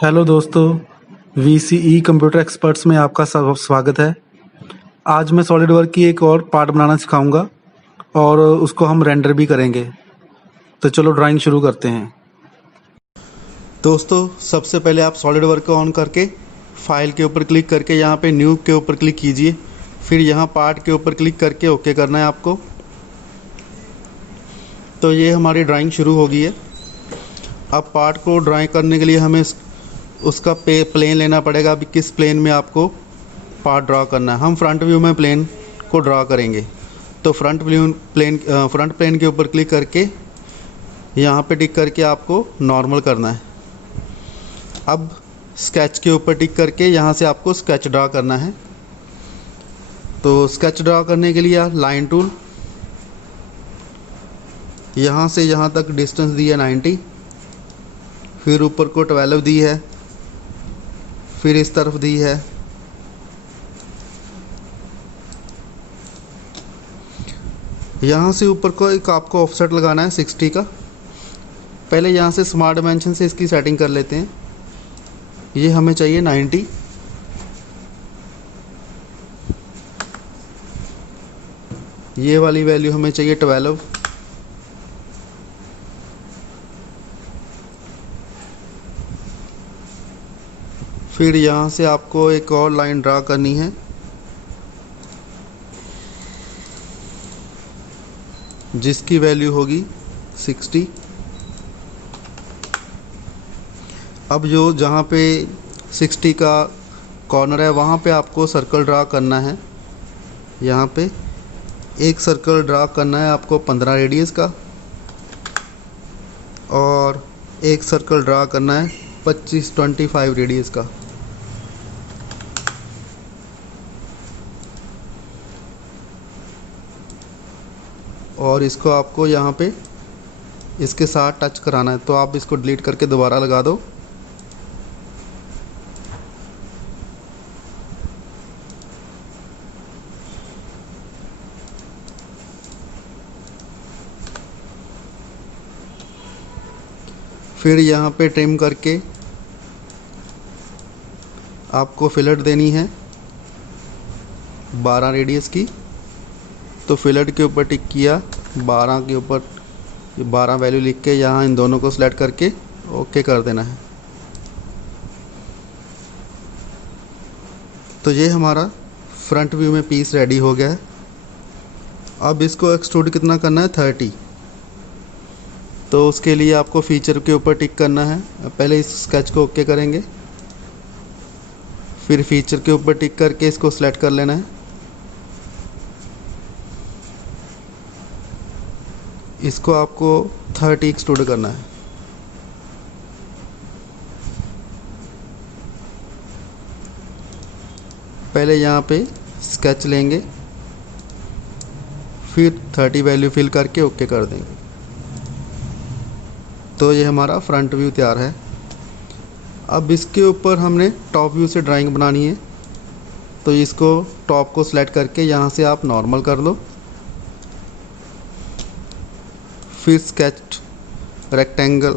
Hello दोस्तों, VCE computer experts में आपका स्वागत है। आज मैं सॉलिडवर्क की एक और पार्ट बनाना सिखाऊंगा और उसको हम रेंडर भी करेंगे। तो चलो ड्राइंग शुरू करते हैं। दोस्तों, सबसे पहले आप सॉलिडवर्क को ऑन करके फाइल के ऊपर क्लिक करके यहाँ पे न्यू के ऊपर क्लिक कीजिए। फिर यहाँ पार्ट के ऊपर क्लिक करके ओके करना है आपको। तो ये हमारी ड्राइंग शुरू हो गई है। अब पार्ट को ड्राइंग करने के लिए हमें उसका प्लेन लेना पड़ेगा। अभी किस प्लेन में आपको पार्ट ड्रा करना है। हम फ्रंट व्यू में प्लेन को ड्रा करेंगे। तो फ्रंट प्लेन के ऊपर क्लिक करके यहाँ पे टिक करके आपको नॉर्मल करना है। अब स्केच के ऊपर टिक करके यहाँ से आपको स्केच ड्रा करना है। तो स्केच ड्रा करने के लिए लाइन टूल, यहाँ से यहाँ तक डिस्टेंस दी है 90, फिर ऊपर को 12 दी है, फिर इस तरफ दी है। यहाँ से ऊपर को एक आपको ऑफसेट लगाना है 60 का। पहले यहाँ से स्मार्ट डायमेंशन से इसकी सेटिंग कर लेते हैं। ये हमें चाहिए 90। ये वाली वैल्यू हमें चाहिए 12। फिर यहाँ से आपको एक और लाइन ड्रा करनी है जिसकी वैल्यू होगी 60। अब जो जहाँ पे 60 का कॉर्नर है वहाँ पे आपको सर्कल ड्रा करना है। यहाँ पे एक सर्कल ड्रा करना है आपको 15 रेडियस का, और एक सर्कल ड्रा करना है 25 रेडियस का। और इसको आपको यहाँ पे इसके साथ टच कराना है। तो आप इसको डिलीट करके दोबारा लगा दो। फिर यहाँ पे ट्रिम करके आपको फिलेट देनी है 12 रेडियस की। तो फिलेट के ऊपर टिक किया, 12 के ऊपर 12 वैल्यू लिख के यहाँ इन दोनों को सिलेक्ट करके ओके कर देना है। तो ये हमारा फ्रंट व्यू में पीस रेडी हो गया है। अब इसको एक्सट्रूड कितना करना है, 30। तो उसके लिए आपको फीचर के ऊपर टिक करना है। पहले इस स्केच को ओके करेंगे, फिर फीचर के ऊपर टिक करके इसको सिलेक्ट कर लेना है। इसको आपको 30 एक्सट्रूड करना है। पहले यहाँ पे स्केच लेंगे, फिर 30 वैल्यू फिल करके ओके कर देंगे। तो ये हमारा फ्रंट व्यू तैयार है। अब इसके ऊपर हमने टॉप व्यू से ड्राइंग बनानी है। तो इसको टॉप को सिलेक्ट करके यहाँ से आप नॉर्मल कर लो। फिर स्केच रेक्टेंगल,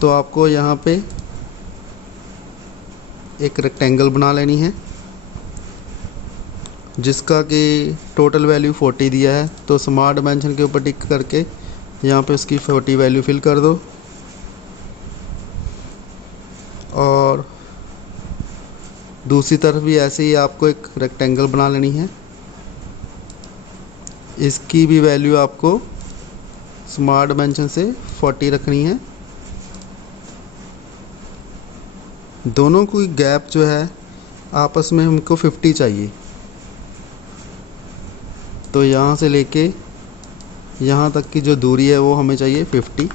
तो आपको यहाँ पे एक रेक्टेंगल बना लेनी है जिसका कि टोटल वैल्यू 40 दिया है। तो स्मार्ट डायमेंशन के ऊपर टिक करके यहाँ पे उसकी 40 वैल्यू फिल कर दो। और दूसरी तरफ भी ऐसे ही आपको एक रेक्टेंगल बना लेनी है। इसकी भी वैल्यू आपको स्मार्ट डायमेंशन से 40 रखनी है। दोनों की गैप जो है आपस में हमको 50 चाहिए। तो यहाँ से लेके यहाँ तक की जो दूरी है वो हमें चाहिए 50।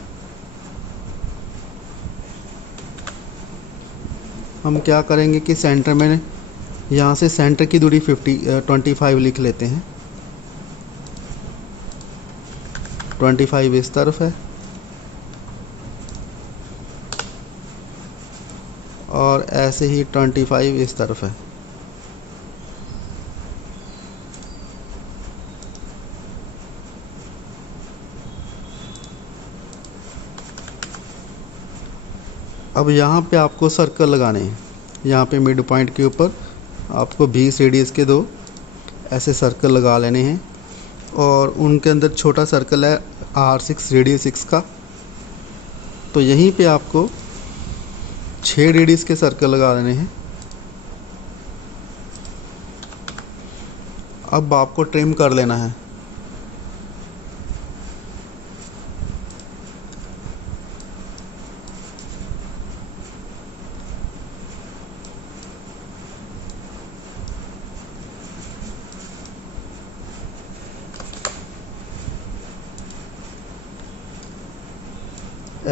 हम क्या करेंगे कि सेंटर में यहाँ से सेंटर की दूरी 25 लिख लेते हैं। 25 इस तरफ है और ऐसे ही 25 इस तरफ है। अब यहाँ पे आपको सर्कल लगाने हैं। यहाँ पे मिड पॉइंट के ऊपर आपको 20 रेडियस के 2 ऐसे सर्कल लगा लेने हैं और उनके अंदर छोटा सर्कल है R6 रेडियस 6 का, तो यहीं पे आपको 6 रेडियस के सर्कल लगा लेने हैं। अब आपको ट्रिम कर लेना है।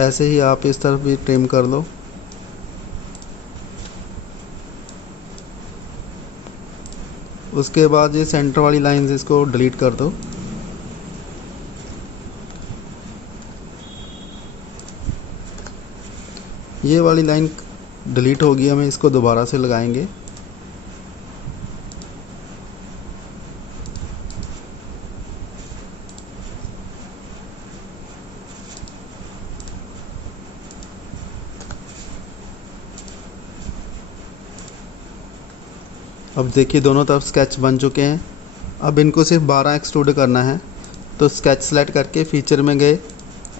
ऐसे ही आप इस तरफ भी ट्रिम कर लो। उसके बाद ये सेंटर वाली लाइंस इसको डिलीट कर दो। ये वाली लाइन डिलीट होगी, हमें इसको दोबारा से लगाएंगे। अब देखिए दोनों तरफ स्केच बन चुके हैं। अब इनको सिर्फ 12 एक्सट्रूड करना है, तो स्केच सेलेक्ट करके फीचर में गए,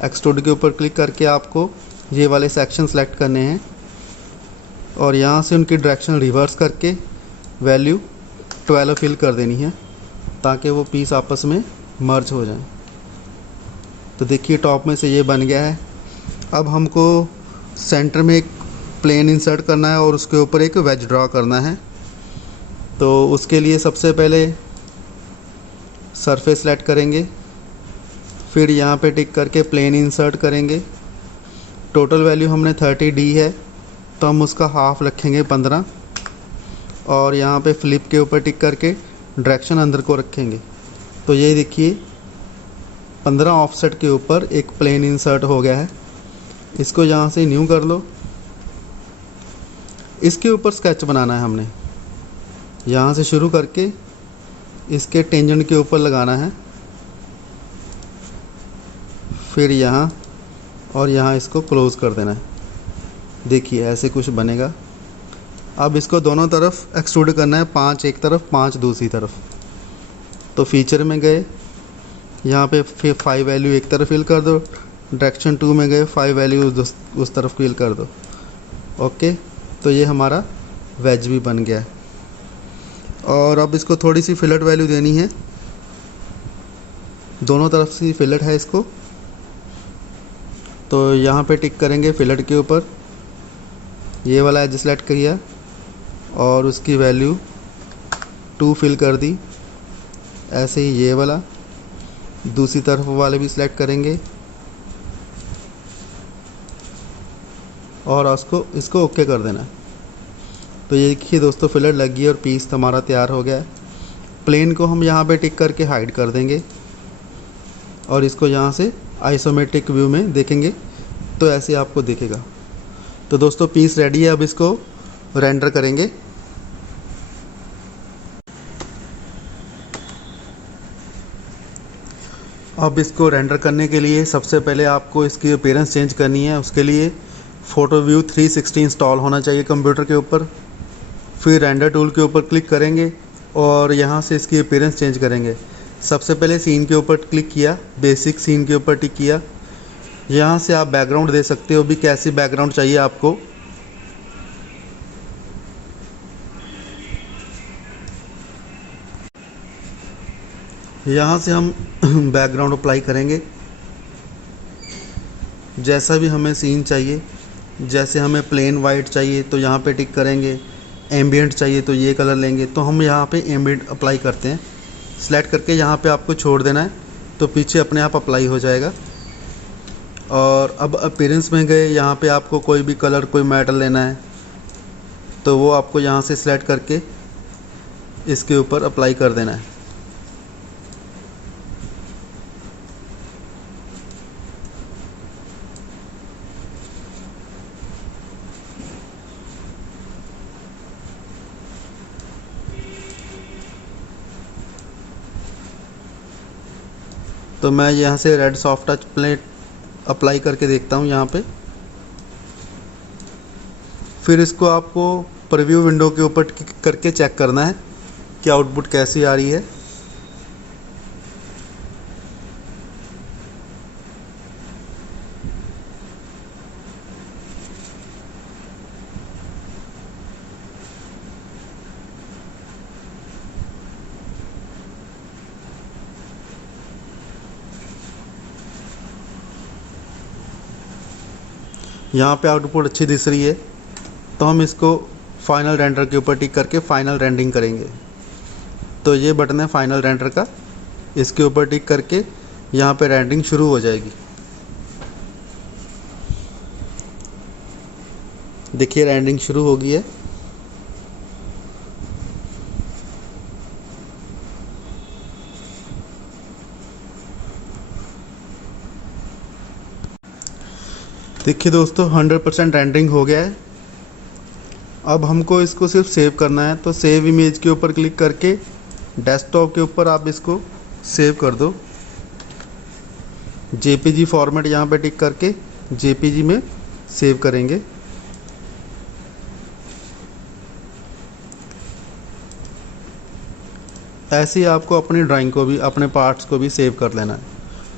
एक्सट्रूड के ऊपर क्लिक करके आपको ये वाले सेक्शन सेलेक्ट करने हैं और यहाँ से उनकी डायरेक्शन रिवर्स करके वैल्यू 12 फिल कर देनी है ताकि वो पीस आपस में मर्ज हो जाए। तो देखिए टॉप में से ये बन गया है। अब हमको सेंटर में एक प्लेन इंसर्ट करना है और उसके ऊपर एक वेज ड्रॉ करना है। तो उसके लिए सबसे पहले सरफेस सेलेक्ट करेंगे, फिर यहाँ पे टिक करके प्लेन इंसर्ट करेंगे। टोटल वैल्यू हमने 30D है तो हम उसका हाफ रखेंगे 15 और यहाँ पे फ्लिप के ऊपर टिक करके डायरेक्शन अंदर को रखेंगे। तो ये देखिए 15 ऑफसेट के ऊपर एक प्लेन इंसर्ट हो गया है। इसको यहाँ से न्यू कर लो। इसके ऊपर स्केच बनाना है हमने, यहाँ से शुरू करके इसके टेंजेंट के ऊपर लगाना है, फिर यहाँ और यहाँ इसको क्लोज़ कर देना है। देखिए ऐसे कुछ बनेगा। अब इसको दोनों तरफ एक्सट्रूड करना है, 5 एक तरफ 5 दूसरी तरफ। तो फीचर में गए, यहाँ पे फिर 5 वैल्यू एक तरफ फिल कर दो, डायरेक्शन 2 में गए 5 वैल्यू उस तरफ फिल कर दो। ओके, तो ये हमारा वेज भी बन गया है। और अब इसको थोड़ी सी फिलेट वैल्यू देनी है, दोनों तरफ से फिलेट है इसको। तो यहाँ पे टिक करेंगे फिलेट के ऊपर, ये वाला एज सेलेक्ट किया और उसकी वैल्यू 2 फिल कर दी। ऐसे ही ये वाला दूसरी तरफ वाले भी सिलेक्ट करेंगे और इसको ओके कर देना है। तो ये देखिए दोस्तों फिलेट लग गई और पीस हमारा तैयार हो गया है। प्लेन को हम यहाँ पे टिक करके हाइड कर देंगे और इसको यहाँ से आइसोमेट्रिक व्यू में देखेंगे तो ऐसे आपको दिखेगा। तो दोस्तों पीस रेडी है, अब इसको रेंडर करेंगे। अब इसको रेंडर करने के लिए सबसे पहले आपको इसकी अपीयरेंस चेंज करनी है। उसके लिए फ़ोटो व्यू 360 इंस्टॉल होना चाहिए कंप्यूटर के ऊपर। फिर रेंडर टूल के ऊपर क्लिक करेंगे और यहाँ से इसकी अपीयरेंस चेंज करेंगे। सबसे पहले सीन के ऊपर क्लिक किया, बेसिक सीन के ऊपर टिक किया। यहाँ से आप बैकग्राउंड दे सकते हो भी, कैसी बैकग्राउंड चाहिए आपको। यहाँ से हम बैकग्राउंड अप्लाई करेंगे जैसा भी हमें सीन चाहिए। जैसे हमें प्लेन वाइट चाहिए तो यहाँ पे टिक करेंगे, एम्बिएंट चाहिए तो ये कलर लेंगे। तो हम यहाँ पे एम्बिएंट अप्लाई करते हैं, सेलेक्ट करके यहाँ पे आपको छोड़ देना है तो पीछे अपने आप अप्लाई हो जाएगा। और अब अपीयरेंस में गए, यहाँ पे आपको कोई भी कलर कोई मेटल लेना है तो वो आपको यहाँ से सेलेक्ट करके इसके ऊपर अप्लाई कर देना है। तो मैं यहाँ से red soft touch plate apply करके देखता हूँ यहाँ पे। फिर इसको आपको प्रीव्यू विंडो के ऊपर क्लिक करके चेक करना है कि आउटपुट कैसी आ रही है। यहाँ पे आउटपुट अच्छी दिख रही है, तो हम इसको फाइनल रेंडर के ऊपर टिक करके फाइनल रेंडरिंग करेंगे। तो ये बटन है फाइनल रेंडर का, इसके ऊपर टिक करके यहाँ पे रेंडरिंग शुरू हो जाएगी। देखिए रेंडरिंग शुरू हो गई है। देखिए दोस्तों 100% रेंडरिंग हो गया है। अब हमको इसको सिर्फ सेव करना है, तो सेव इमेज के ऊपर क्लिक करके डेस्कटॉप के ऊपर आप इसको सेव कर दो। जेपीजी फॉर्मेट यहाँ पे टिक करके जेपीजी में सेव करेंगे। ऐसे ही आपको अपनी ड्राइंग को भी, अपने पार्ट्स को भी सेव कर लेना है।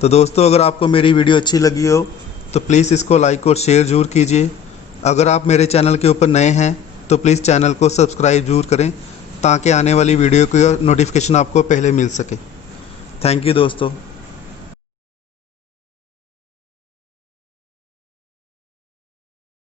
तो दोस्तों अगर आपको मेरी वीडियो अच्छी लगी हो तो प्लीज़ इसको लाइक और शेयर ज़रूर कीजिए। अगर आप मेरे चैनल के ऊपर नए हैं तो प्लीज़ चैनल को सब्सक्राइब ज़रूर करें, ताकि आने वाली वीडियो की नोटिफिकेशन आपको पहले मिल सके। थैंक यू दोस्तों।